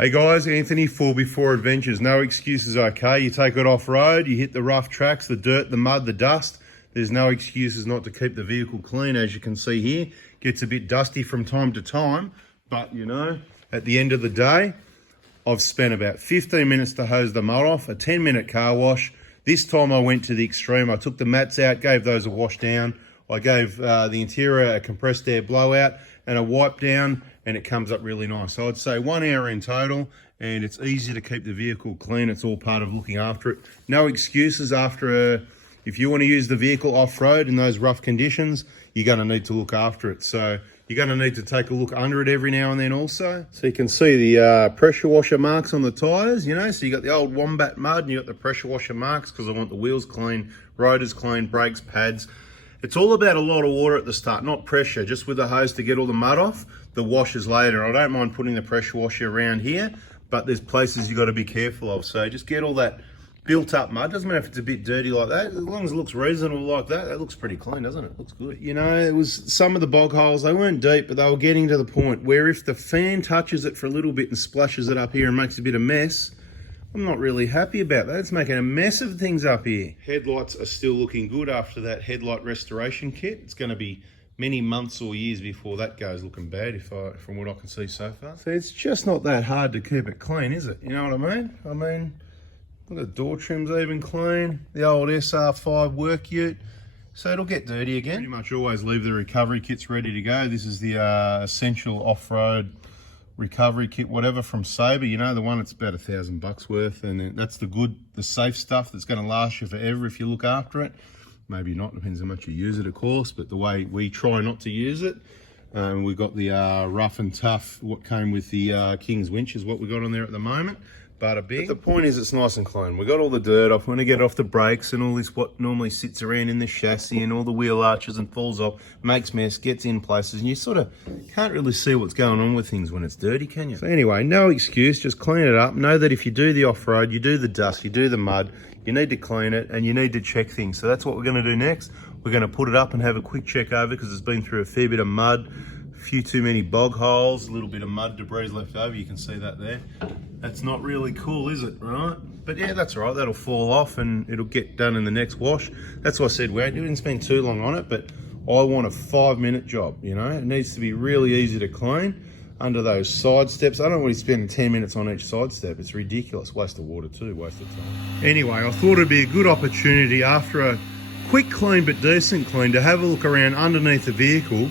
Hey guys, Anthony, 4x4 Adventures. No excuses, okay? You take it off-road, you hit the rough tracks, the dirt, the mud, the dust. There's no excuses not to keep the vehicle clean, as you can see here. Gets a bit dusty from time to time, but you know, at the end of the day, I've spent about 15 minutes to hose the mud off, a 10-minute car wash. This time I went to the extreme. I took the mats out, gave those a wash down. I gave the interior a compressed air blowout and a wipe down, and it comes up really nice. So I'd say 1 hour in total, and it's easy to keep the vehicle clean. It's all part of looking after it. No excuses after if you want to use the vehicle off-road in those rough conditions, you're going to need to look after it. So you're going to need to take a look under it every now and then also. So you can see the pressure washer marks on the tyres, you know, so you got the old Wombat mud and you got the pressure washer marks because I want the wheels clean, rotors clean, brakes, pads. It's all about a lot of water at the start, not pressure, just with the hose to get all the mud off. The washers later. I don't mind putting the pressure washer around here, but there's places you've got to be careful of. So just get all that built up mud. Doesn't matter if it's a bit dirty like that. As long as it looks reasonable like that, that looks pretty clean, doesn't it? Looks good. You know, it was some of the bog holes, they weren't deep, but they were getting to the point where if the fan touches it for a little bit and splashes it up here and makes a bit of mess, I'm not really happy about that. It's making a mess of things up here. Headlights are still looking good after that headlight restoration kit. It's going to be many months or years before that goes looking bad, from what I can see so far. So it's just not that hard to keep it clean, is it? You know what I mean? I mean, look, the door trim's even clean. The old SR5 work ute. So it'll get dirty again. Pretty much always leave the recovery kits ready to go. This is the essential off-road recovery kit, whatever, from Sabre, you know, the one that's about $1,000 worth, and that's the safe stuff that's going to last you forever if you look after it. Maybe not, depends how much you use it, of course, but the way we try not to use it. We got the rough and tough, what came with the King's winch is what we got on there at the moment. But the point is, it's nice and clean. We got all the dirt off. We're going to get off the brakes and all this what normally sits around in the chassis and all the wheel arches and falls off, makes mess, gets in places, and you sort of can't really see what's going on with things when it's dirty, can you? So anyway, no excuse, just clean it up. Know that if you do the off-road, you do the dust, you do the mud, you need to clean it and you need to check things. So that's what we're going to do next. We're going to put it up and have a quick check over because it's been through a fair bit of mud, a few too many bog holes, a little bit of mud debris left over. You can see that there. That's not really cool, is it, right? But yeah, that's all right. That'll fall off and it'll get done in the next wash. That's why I said we didn't spend too long on it, but I want a 5-minute job, you know? It needs to be really easy to clean under those side steps. I don't really spend 10 minutes on each side step. It's ridiculous. Waste of water too, waste of time. Anyway, I thought it'd be a good opportunity after a quick clean but decent clean to have a look around underneath the vehicle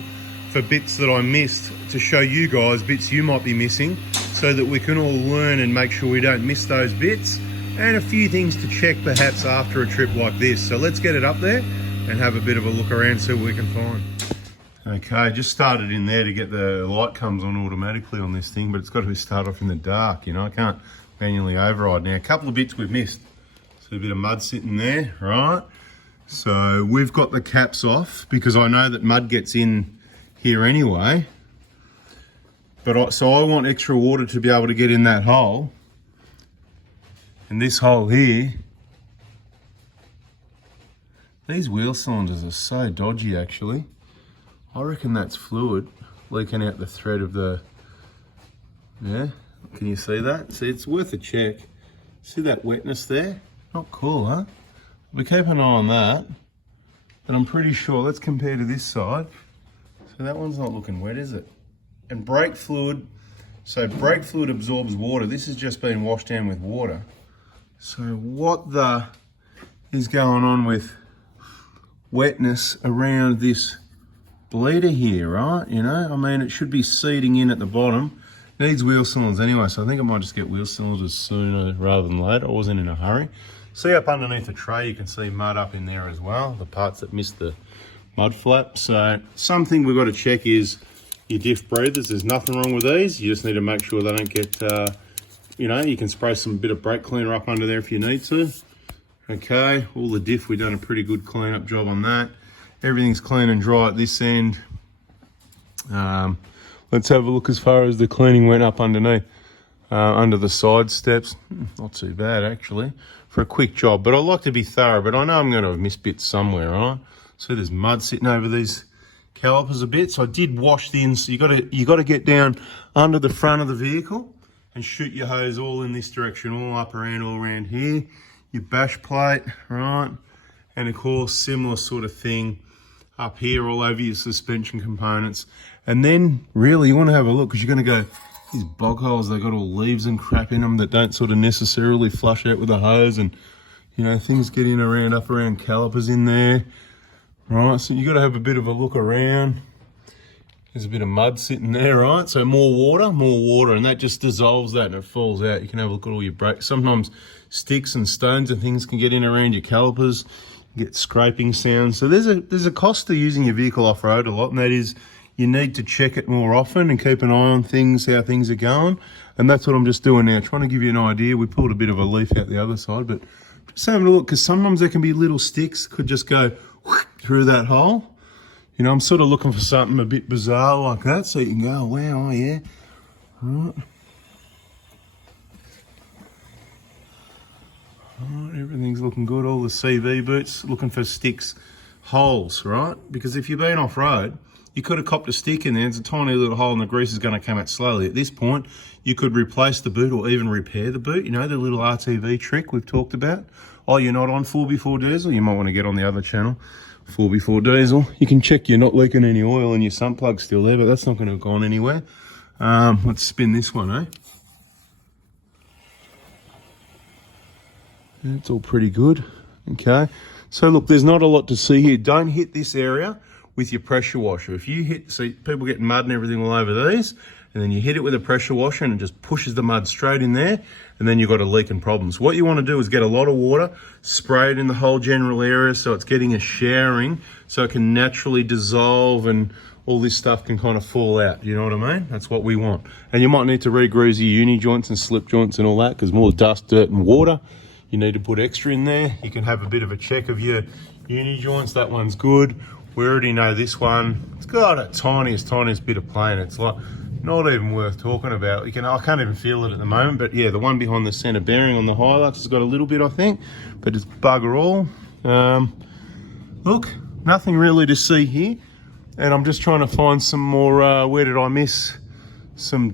for bits that I missed, to show you guys bits you might be missing so that we can all learn and make sure we don't miss those bits, and a few things to check perhaps after a trip like this. So let's get it up there and have a bit of a look around, see what we can find. Okay, just started in there to get the light comes on automatically on this thing, but it's got to start off in the dark, you know, I can't manually override. Now, a couple of bits we've missed. So a bit of mud sitting there, right? So we've got the caps off because I know that mud gets in here anyway, but so I want extra water to be able to get in that hole, and this hole here. These wheel cylinders are so dodgy actually. I reckon that's fluid leaking out the thread of the, yeah, can you see that? See, it's worth a check. See that wetness there? Not cool, huh? We keep an eye on that, but I'm pretty sure, let's compare to this side. So that one's not looking wet, is it? And brake fluid, so brake fluid absorbs water. This has just been washed down with water. So what the is going on with wetness around this bleeder here, right? You know, I mean, it should be seeding in at the bottom. Needs wheel cylinders anyway, so I think I might just get wheel cylinders sooner rather than later. I wasn't in a hurry. See up underneath the tray, you can see mud up in there as well, the parts that missed the mud flap. So something we've got to check is your diff breathers. There's nothing wrong with these. You just need to make sure they don't get, you know, you can spray some bit of brake cleaner up under there if you need to. Okay, all the diff, we've done a pretty good clean-up job on that. Everything's clean and dry at this end. Let's have a look as far as the cleaning went up underneath, under the side steps. Not too bad actually for a quick job, but I like to be thorough, but I know I'm going to have missed bits somewhere, right? So there's mud sitting over these calipers a bit. So I did wash the inside. You got to get down under the front of the vehicle and shoot your hose all in this direction, all up around, all around here. Your bash plate, right? And of course, similar sort of thing up here all over your suspension components. And then really you want to have a look, because you're going to go, these bog holes, they've got all leaves and crap in them that don't sort of necessarily flush out with a hose, and you know, things get in around, up around calipers in there, right? So you got to have a bit of a look around. There's a bit of mud sitting there, right? So more water, and that just dissolves that and it falls out. You can have a look at all your brakes. Sometimes sticks and stones and things can get in around your calipers, you get scraping sounds. So there's a cost to using your vehicle off-road a lot, and that is you need to check it more often and keep an eye on things, how things are going. And that's what I'm just doing now, trying to give you an idea. We pulled a bit of a leaf out the other side, but just having a look, because sometimes there can be little sticks, could just go through that hole. You know, I'm sort of looking for something a bit bizarre like that, so you can go, wow, oh yeah, right. Right, everything's looking good. All the CV boots, looking for sticks, holes, right? Because if you've been off-road, you could have copped a stick in there. It's a tiny little hole and the grease is going to come out slowly. At this point, you could replace the boot or even repair the boot. You know, the little RTV trick we've talked about. Oh, you're not on 4x4 diesel? You might want to get on the other channel. 4x4 diesel. You can check you're not leaking any oil and your sump plug's still there, but that's not going to have gone anywhere. Let's spin this one, eh? It's all pretty good. Okay. So look, there's not a lot to see here. Don't hit this area with your pressure washer. If you hit, see people getting mud and everything all over these, and then you hit it with a pressure washer and it just pushes the mud straight in there, and then you've got a leak and problems. What you want to do is get a lot of water, spray it in the whole general area so it's getting a showering, so it can naturally dissolve and all this stuff can kind of fall out. You know what I mean? That's what we want. And you might need to re-grease your uni joints and slip joints and all that, because more dust, dirt and water, you need to put extra in there. You can have a bit of a check of your uni joints. That one's good. We already know this one. It's got a tiniest bit of plane. It's like not even worth talking about. I can't even feel it at the moment, but yeah, the one behind the center bearing on the Hilux has got a little bit, I think, but it's bugger all. Look, nothing really to see here, and I'm just trying to find some more. Where did I miss some?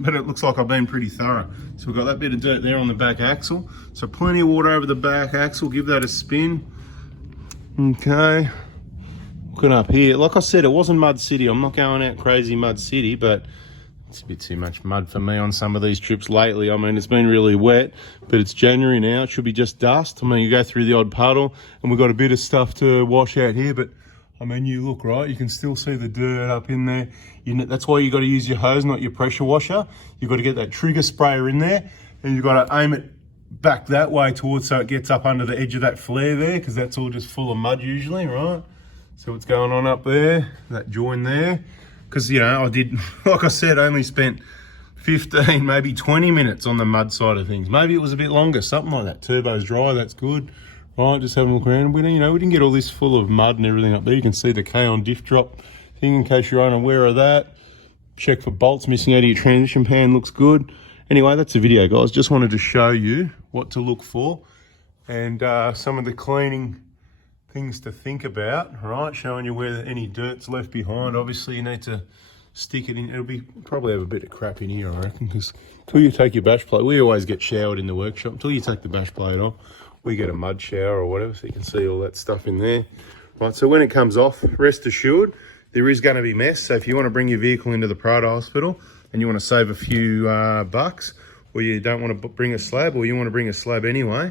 But it looks like I've been pretty thorough. So we've got that bit of dirt there on the back axle. So plenty of water over the back axle. Give that a spin. Okay. Looking up here, like I said, it wasn't Mud City. I'm not going out crazy Mud City, but it's a bit too much mud for me on some of these trips lately. I mean, it's been really wet, but it's January now. It should be just dust. I mean, you go through the odd puddle, and we've got a bit of stuff to wash out here, but I mean, you look, right? You can still see the dirt up in there. You know, that's why you got to use your hose, not your pressure washer. You've got to get that trigger sprayer in there, and you've got to aim it back that way towards so it gets up under the edge of that flare there, because that's all just full of mud usually, right? So what's going on up there, that join there, because, you know, I did, like I said, only spent 15, maybe 20 minutes on the mud side of things. Maybe it was a bit longer, something like that. Turbo's dry, that's good. Right, just having a look around. We didn't get all this full of mud and everything up there. You can see the K-on diff drop thing in case you're unaware of that. Check for bolts missing out of your transition pan, looks good. Anyway, that's the video, guys. Just wanted to show you what to look for and some of the cleaning things to think about, right? Showing you where any dirt's left behind. Obviously, you need to stick it in. It'll be probably have a bit of crap in here, I reckon, because until you take your bash plate, we always get showered in the workshop. Until you take the bash plate off, we get a mud shower or whatever, so you can see all that stuff in there. Right, so when it comes off, rest assured, there is going to be mess. So if you want to bring your vehicle into the Prado Hospital and you want to save a few bucks, or you don't want to bring a slab, or you want to bring a slab anyway,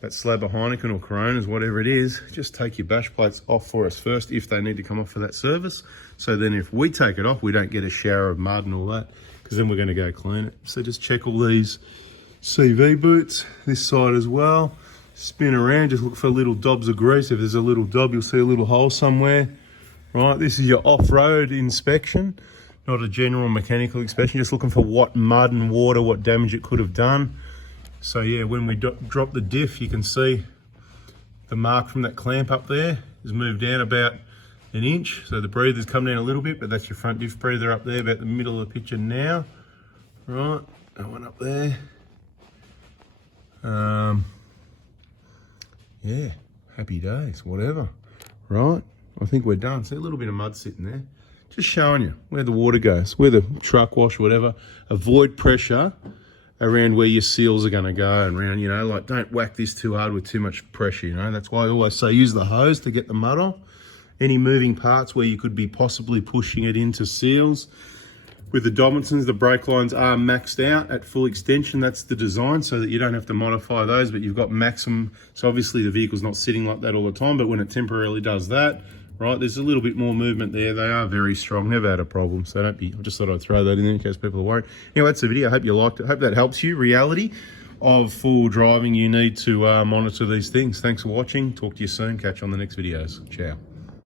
that slab of Heineken or Coronas, whatever it is, just take your bash plates off for us first if they need to come off for that service. So then if we take it off, we don't get a shower of mud and all that, because then we're going to go clean it. So just check all these CV boots, this side as well. Spin around, just look for little dobs of grease. If there's a little dob, you'll see a little hole somewhere. Right, this is your off-road inspection, not a general mechanical inspection, just looking for what mud and water, what damage it could have done. So yeah, when we drop the diff, you can see the mark from that clamp up there has moved down about an inch. So the breather's come down a little bit, but that's your front diff breather up there, about the middle of the picture now. Right, that one up there. Yeah, happy days, whatever. Right, I think we're done. See a little bit of mud sitting there. Just showing you where the water goes, where the truck wash, whatever. Avoid pressure around where your seals are going to go and around, you know, like don't whack this too hard with too much pressure, you know. That's why I always say use the hose to get the mud off. Any moving parts where you could be possibly pushing it into seals. With the Dobbinsons, the brake lines are maxed out at full extension. That's the design, so that you don't have to modify those, but you've got maximum. So obviously the vehicle's not sitting like that all the time, but when it temporarily does that, right, there's a little bit more movement there. They are very strong, never had a problem, so don't be, I just thought I'd throw that in there in case people are worried. Anyway, that's the video. I hope you liked it. Hope that helps you. Reality of full driving, you need to monitor these things. Thanks for watching. Talk to you soon. Catch you on the next videos. Ciao.